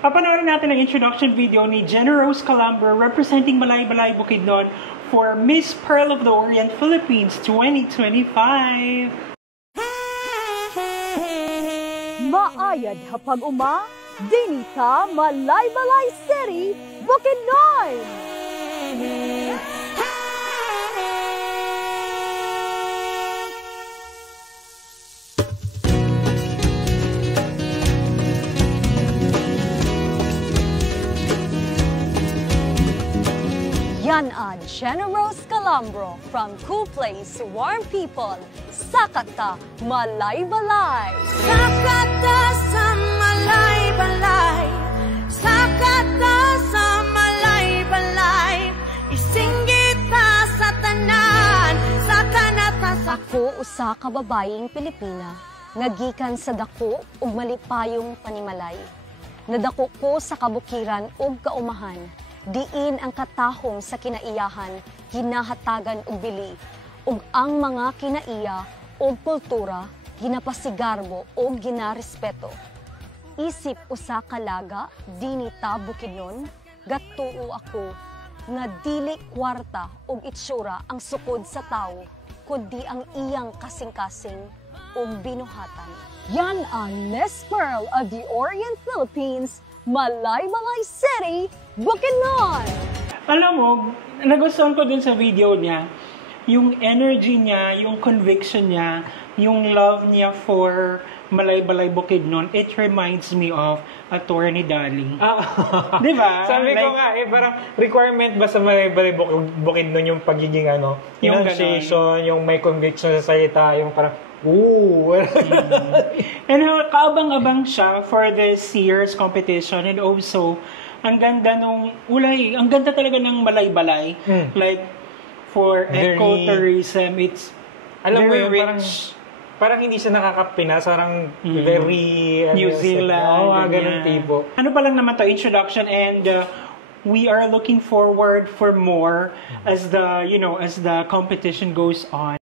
Papanoorin natin ang introduction video ni Jenna Rose Calambro representing Balay-Balay Bukidnon for Miss Pearl of the Orient Philippines 2025. Maayad hapag uma, dinita Malay-Balay City, Bukidnon! Yan ang Jenna Rose Calambro from Cool Place to Warm People, Sakata, Malay-Balay. Sakata sa Malay-Balay, Sakata sa Malay-Balay, isinggita sa tanan, sa kanata sa... Ako usa ka babayeng Pilipina, nagikan sa dako ug malipayong panimalay. Nadako ko sa kabukiran ug kaumahan, diin ang katahong sa kinaiyahan, ginahatagan og bili, ug ang mga kinaiya og kultura, ginapasigarbo og ginarespeto. Isip usa ka laga, dinita Bukidnon, gatuo ako, nga dili kwarta og itsura ang sukod sa tawo, kundi ang iyang kasing-kasing og binuhatan. Yan ang Miss Pearl of the Orient Philippines, Malay-Balay City, Bukidnon! Alam mo, nagustuhan ko dun sa video niya, yung energy niya, yung conviction niya, yung love niya for Malay-Balay Bukidnon, it reminds me of Attorney Daling. Di ba? Sabi ko nga, parang requirement ba sa Malay-Balay Bukidnon yung pagiging yung enunciation, yung may conviction sa salita, yung parang, ooh! And kaabang-abang siya for this year's competition, and also, ang ganda nung ulay, ang ganda talaga ng Malay-Balay. Like, for ecotourism, it's alam very mo yun, rich. Parang hindi siya nakakapinas, parang very... New Zealand. Ganun tipo. Ano pa lang naman to, introduction, and we are looking forward for more as the, as the competition goes on.